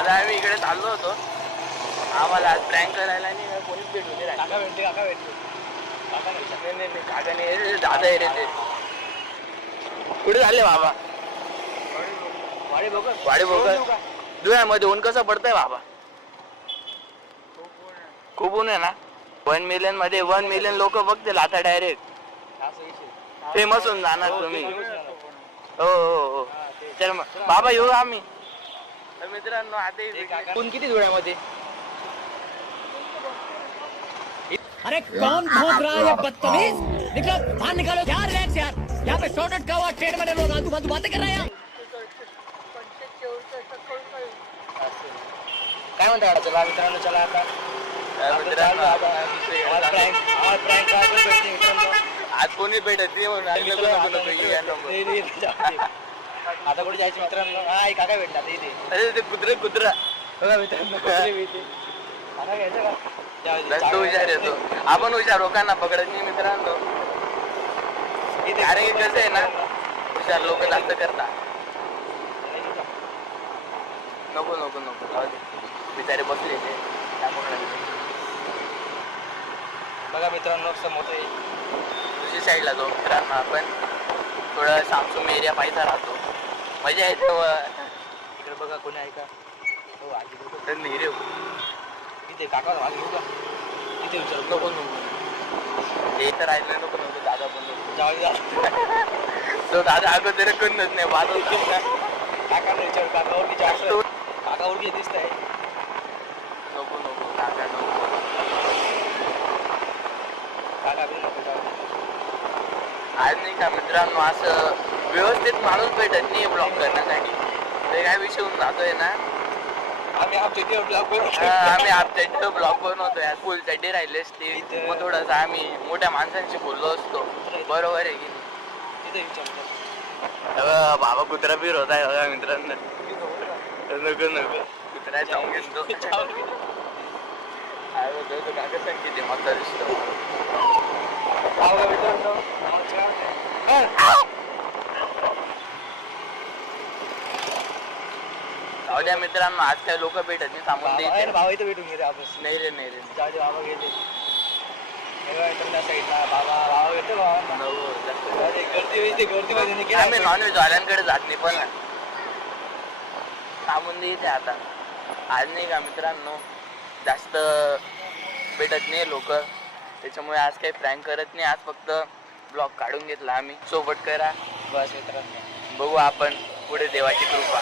आता आम्ही इकडे चाललो होतो, आम्हाला आज प्रँक करायला नाही कोणीच भेटू नाही. काका भेटले नाही काका नाही, दादा आहे रे ते. कुठे झाले बाबा? वाडे बघ धुळ्यामध्ये ऊन कसं पडतंय बाबा? खूप ऊन आहे ना. 1 मिलियन मध्ये 1 मिलियन लोक बघतील आता डायरेक्ट. फेमस होऊन जाणार तुम्ही. हो हो हो. चल मग बाबा येऊ आम्ही. मित्रांनो आता ऊन किती धुळ्यामध्ये? अरे कौन भौंक रहा है ये बदतमीज? निकलो बाहर निकालो यार, रिलैक्स यार. यहाँ पे शॉर्टकट का हुआ ट्रेन में लोग आजू बाजू बातें कर रहे हैं. काय म्हणता चला मित्रांनो, चला आता आज कोणी भेटत नाही म्हणून आता कुठे जायचं मित्रांनो? हा काका भेटला अरे ते कुत्रा बघा मित्रांनो, काका घ्यायचं का? तो हुशार येतो, आपण हुशार लोकांना पकडत नाही मित्रांनो. अरे कसं आहे ना, हुशार लोक जास्त करतात. नको नको नको जाऊ दे, बिचारे बसले ते. बघा मित्रांनो समोर दुसरी साईडला जाऊ मित्रांनो. आपण थोडं सामसूम एरिया पाहिजे राहतो, मजा येते. इकडे बघा कोणी आहे का? हो आजी तर नाही रे इथे काका आजी घेऊ का? इथे विचार नको नको ते तर राहिलं नको नको. दादा पण तो दादा अगोदर कोणच नाही बाजू. काका विचार काका विचार काका ओळखी दिसत आहे. नको नको काका नको काका बी नको जाऊ. आज नाही का मित्रांनो, असं व्यवस्थित माणूस भेटत नाही ब्लॉक करण्यासाठी. ते काय विषय होऊन जातोय ना, आम्ही आमच्या इथे ब्लॉग आम्ही आमच्या इथे ब्लॉग बनवतोय. फुल चड्डी राहिले असते मग थोडंसं आम्ही मोठ्या माणसांशी बोललो असतो. बरोबर आहे की तिथे विचार बाबा कुत्रा फिर होत आहे बघा मित्रांनो. नको नको कुत्रा जाऊन घेतो काका सांगितले मग दिसतो. मित्रांनो जाऊ द्या मित्रांनो, आज काही लोक भेटत नाही. थांबून द्यायचे भावा इथे भेटून गेले आपण. नाही रे नाही रे जाऊ दे बाबा गेले त्या साईडला. बाबा येतो बाबा. गर्दी आम्ही नॉनव्हेज वाल्यांकडे जात नाही, पण थांबून द्यायचे आता. आज नाही का मित्रांनो, जास्त भेटत नाही लोक, त्याच्यामुळे आज काही प्रँक करत नाही. आज फक्त ब्लॉग काढून घेतला आम्ही. सोबत करा बस मित्रांनो, बघू आपण पुढे देवाची कृपा.